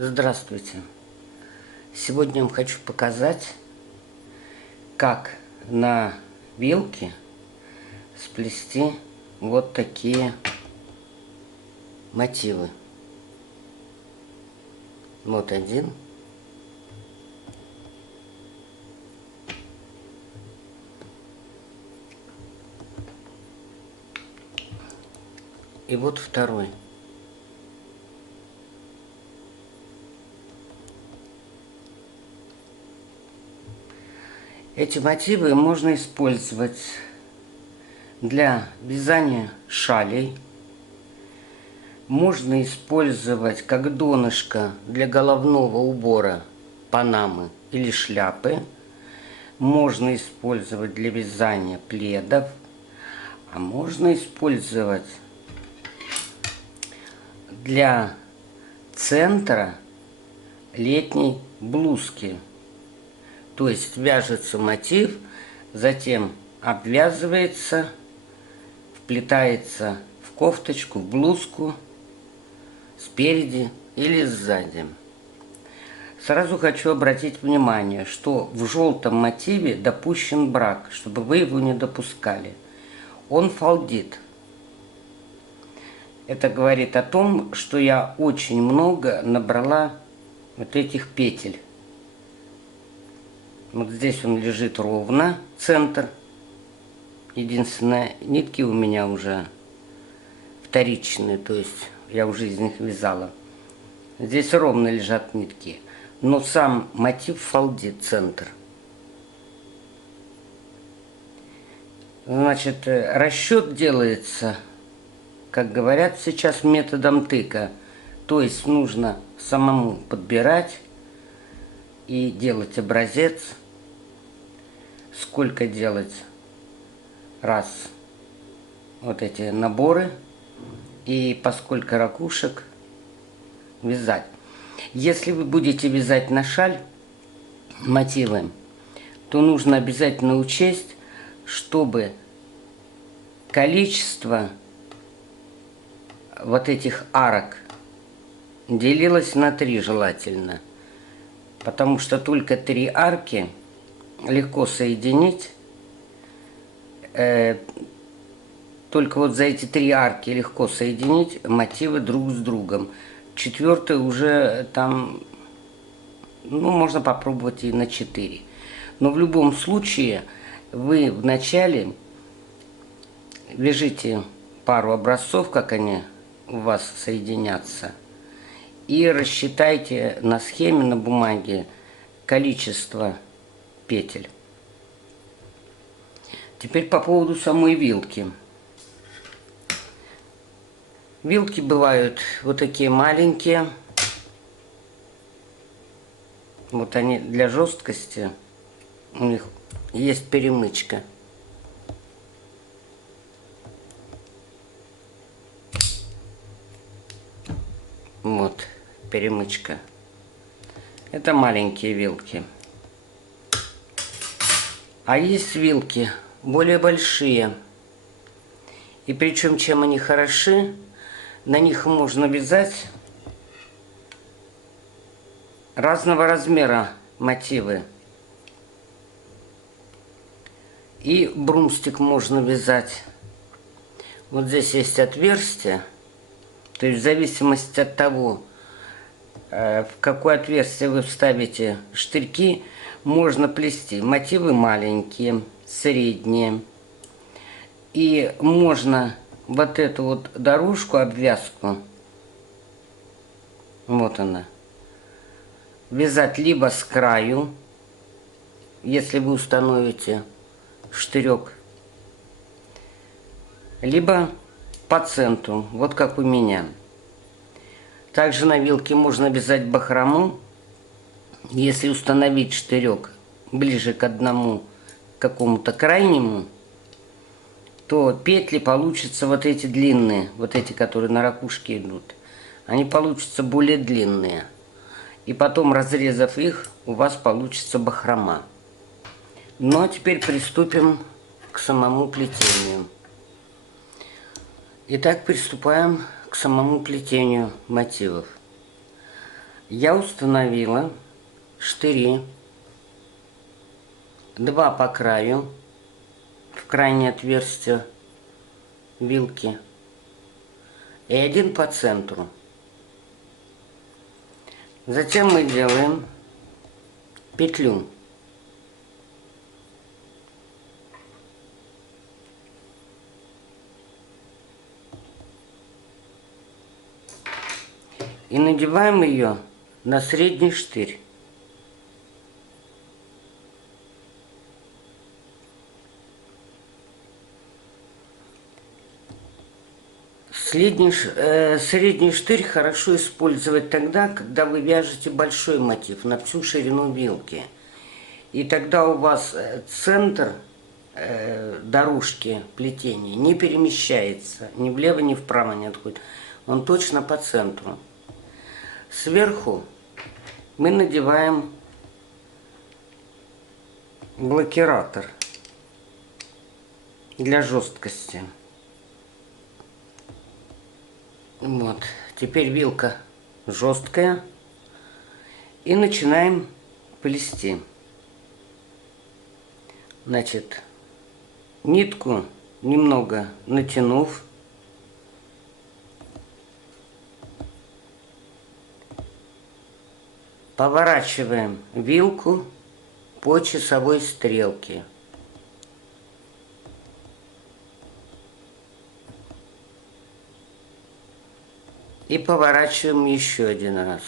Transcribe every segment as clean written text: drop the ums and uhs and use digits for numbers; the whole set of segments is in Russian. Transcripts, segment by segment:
Здравствуйте! Сегодня я вам хочу показать, как на вилке сплести вот такие мотивы. Вот один. И вот второй. Эти мотивы можно использовать для вязания шалей. Можно использовать как донышко для головного убора панамы или шляпы. Можно использовать для вязания пледов. А можно использовать для центра летней блузки. То есть вяжется мотив, затем обвязывается, вплетается в кофточку, в блузку, спереди или сзади. Сразу хочу обратить внимание, что в желтом мотиве допущен брак, чтобы вы его не допускали. Он фалдит. Это говорит о том, что я очень много набрала вот этих петель. Вот здесь он лежит ровно, центр. Единственное, нитки у меня уже вторичные, то есть я уже из них вязала. Здесь ровно лежат нитки, но сам мотив фалдит, центр. Значит, расчет делается, как говорят сейчас, методом тыка. То есть нужно самому подбирать и делать образец, сколько делать раз вот эти наборы и по сколько ракушек вязать. Если вы будете вязать на шаль мотивы, то нужно обязательно учесть, чтобы количество вот этих арок делилось на 3 желательно. Потому что только 3 арки легко соединить. Только вот за эти 3 арки легко соединить мотивы друг с другом. 4-й уже там, ну, можно попробовать и на 4. Но в любом случае вы вначале вяжите пару образцов, как они у вас соединятся. И рассчитайте на схеме, на бумаге количество петель. Теперь по поводу самой вилки. Вилки бывают вот такие маленькие. Вот они для жесткости. У них есть перемычка. Вот перемычка. Это маленькие вилки. А есть вилки более большие. И причем, чем они хороши, на них можно вязать разного размера мотивы. И брумстик можно вязать. Вот здесь есть отверстие. То есть в зависимости от того, в какое отверстие вы вставите штырьки, можно плести мотивы маленькие, средние. И можно вот эту вот дорожку, обвязку, вот она, вязать либо с краю, если вы установите штырек, либо по центру, вот как у меня. Также на вилке можно вязать бахрому. Если установить штырек ближе к одному какому-то крайнему, то петли получатся вот эти длинные, вот эти, которые на ракушке идут. Они получатся более длинные. И потом, разрезав их, у вас получится бахрома. Ну а теперь приступим к самому плетению. Итак, приступаем к самому плетению мотивов. Я установила штыри, 2 по краю, в крайнее отверстие вилки, и 1 по центру. Затем мы делаем петлю. И надеваем ее на средний штырь. Средний штырь хорошо использовать тогда, когда вы вяжете большой мотив на всю ширину вилки. И тогда у вас центр дорожки плетения не перемещается, ни влево, ни вправо не отходит. Он точно по центру. Сверху мы надеваем блокиратор для жесткости. Вот. Теперь вилка жесткая. И начинаем плести. Значит, нитку немного натянув, поворачиваем вилку по часовой стрелке. И поворачиваем еще один раз.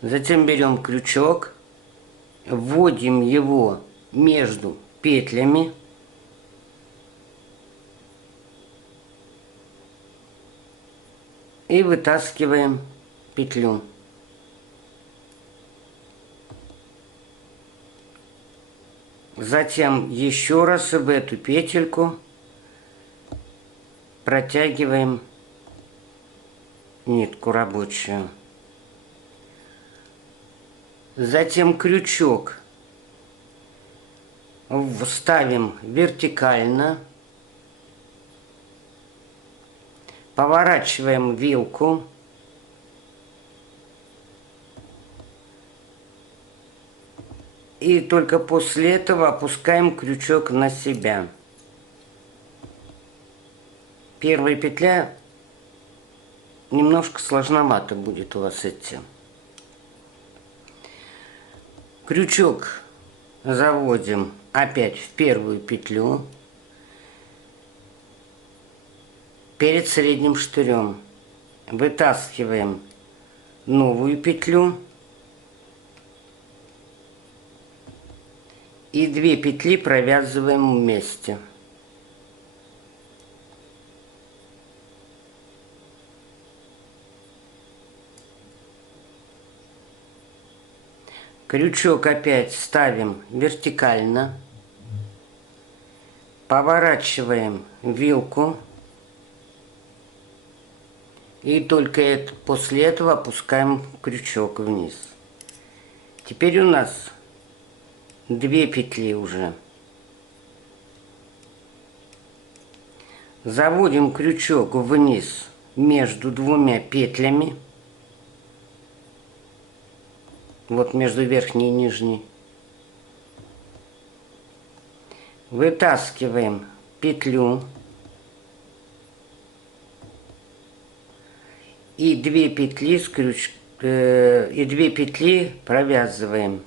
Затем берем крючок, вводим его между петлями и вытаскиваем петлю. Затем еще раз в эту петельку протягиваем нитку рабочую. Затем крючок вставим вертикально, поворачиваем вилку, и только после этого опускаем крючок на себя. Первая петля немножко сложновато будет у вас идти. Крючок заводим опять в первую петлю перед средним штырем. Вытаскиваем новую петлю и 2 петли провязываем вместе. Крючок опять ставим вертикально, поворачиваем вилку и только после этого опускаем крючок вниз. Теперь у нас 2 петли уже. Заводим крючок вниз между 2 петлями. Вот между верхней и нижней. Вытаскиваем петлю. И 2 петли и 2 петли провязываем.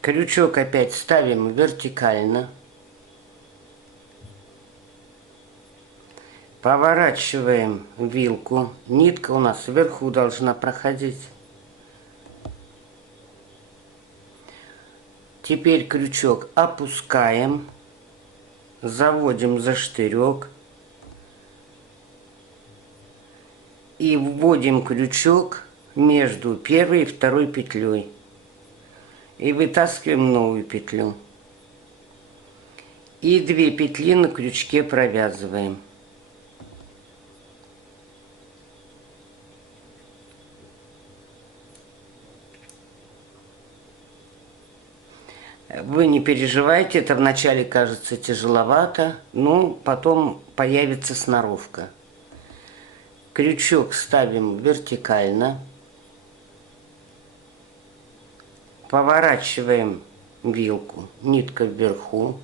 Крючок опять ставим вертикально. Поворачиваем вилку. Нитка у нас вверху должна проходить. Теперь крючок опускаем. Заводим за штырек. И вводим крючок между первой и второй петлей. И вытаскиваем новую петлю. И 2 петли на крючке провязываем. Вы не переживайте, это вначале кажется тяжеловато, но потом появится сноровка. Крючок ставим вертикально. Поворачиваем вилку, нитка вверху.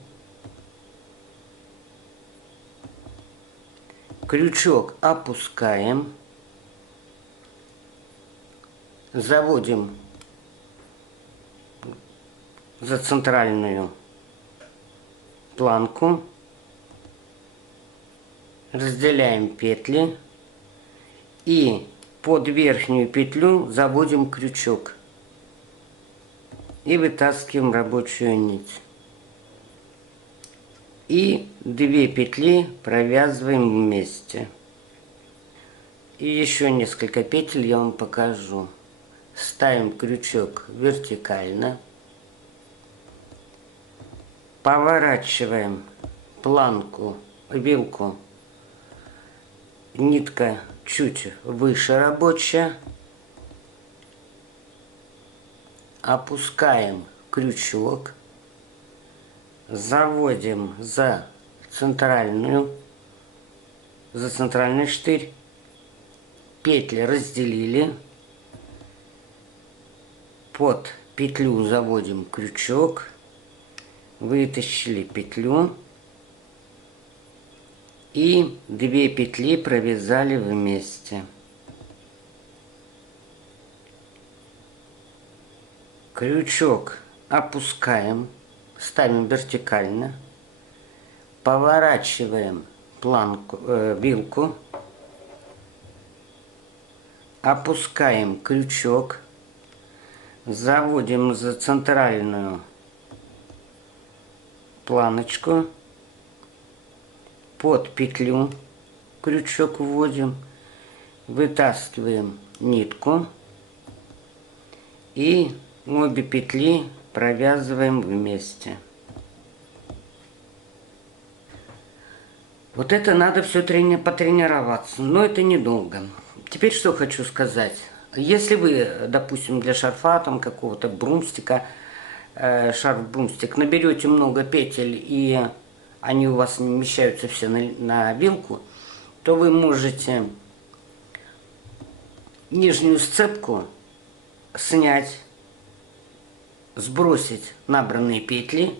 Крючок опускаем. Заводим за центральную планку. Разделяем петли. И под верхнюю петлю заводим крючок. И вытаскиваем рабочую нить. И 2 петли провязываем вместе. И еще несколько петель я вам покажу. Ставим крючок вертикально. Поворачиваем планку, вилку. Нитка чуть выше рабочая. Опускаем крючок. Заводим за центральный штырь. Петли разделили. Под петлю заводим крючок. Вытащили петлю. И 2 петли провязали вместе. Крючок опускаем, ставим вертикально, поворачиваем вилку, опускаем крючок, заводим за центральную планочку, под петлю крючок вводим, вытаскиваем нитку и обе петли провязываем вместе. Вот это надо все потренироваться, но это недолго. Теперь что хочу сказать. Если вы, допустим, для шарфа, там какого-то брумстика, шарф-брумстик, наберете много петель и они у вас не вмещаются все на вилку, то вы можете нижнюю сцепку снять, сбросить набранные петли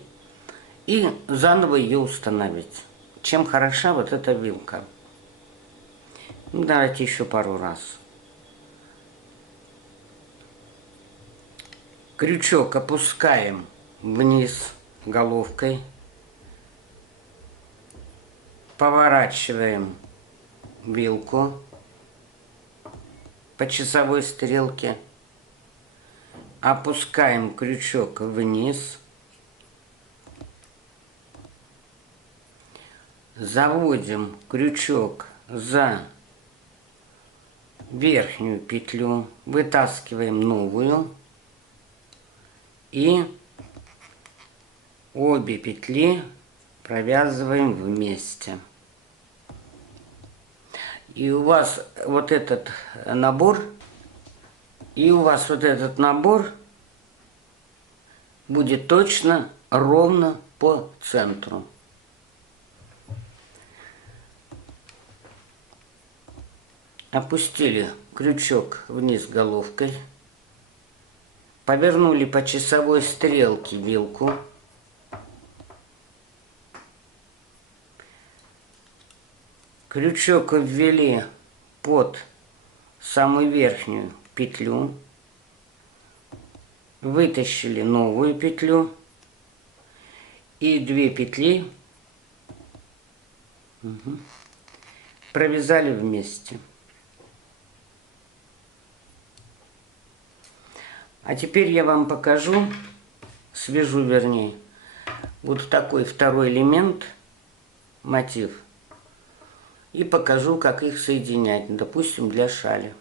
и заново ее установить. Чем хороша вот эта вилка. Ну, давайте еще пару раз. Крючок опускаем вниз головкой. Поворачиваем вилку по часовой стрелке. Опускаем крючок вниз. Заводим крючок за верхнюю петлю. Вытаскиваем новую. И обе петли провязываем вместе. И у вас вот этот набор, будет точно ровно по центру. Опустили крючок вниз головкой. Повернули по часовой стрелке вилку. Крючок ввели под самую верхнюю петлю. Вытащили новую петлю. И 2 петли провязали вместе. А теперь я вам покажу, свяжу вернее, вот такой второй элемент, мотив, и покажу, как их соединять, допустим, для шали.